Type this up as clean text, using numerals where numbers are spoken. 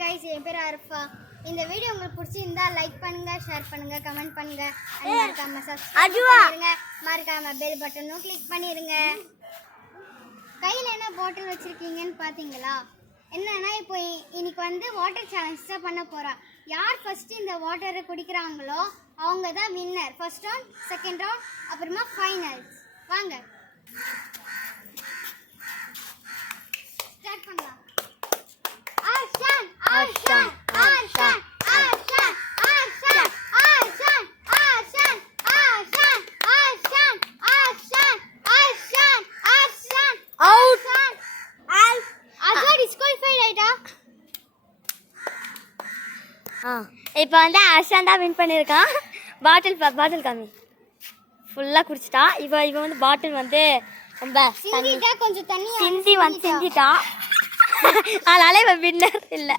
Guys என் பேர் அர்ஃபா. இந்த video உங்களுக்கு பிடிச்சிருந்தா லைக் பண்ணுங்க, ஷேர் பண்ணுங்க, கமெண்ட் பண்ணுங்க, மறக்காம சப்ஸ்கிரைப் பண்ணுங்க, மறக்காம பெல் பட்டனும் கிளிக் பண்ணிருங்க. கையில என்ன பாட்டில் வச்சிருக்கீங்கன்னு பாத்தீங்களா? என்னன்னா இப்போ இன்னைக்கு வந்து வாட்டர் சேலஞ்ச் தான் பண்ண போறோம். யார் ஃபர்ஸ்ட் இந்த வாட்டரை குடிக்கிறாங்களோ அவங்க தான் winner. First round, second round, அப்புறமா ஃபைனல்ஸ். வாங்க ஸ்டார்ட் பண்ணலாம். ஆஷன் ஆஷன் ஆஷன் ஆஷன் ஆஷன் ஆஷன் ஆஷன் ஆஷன் ஆஷன் ஆஷன் ஆஷன் ஆஷன் அவுட் அஜா டிஸ்குவாலிஃபைட் ஆயிட்டா. இப்போ வந்து அர்ஷான் தான் வின் பண்ணியிருக்கான். பாட்டில் காமி ஃபுல்லாக குடிச்சிட்டா. இப்போ வந்து பாட்டில் வந்து ரொம்ப சிந்திட்டா, கொஞ்சம் தண்ணி சிந்திட்டா. அதனால இவன் வின்னர் இல்லை.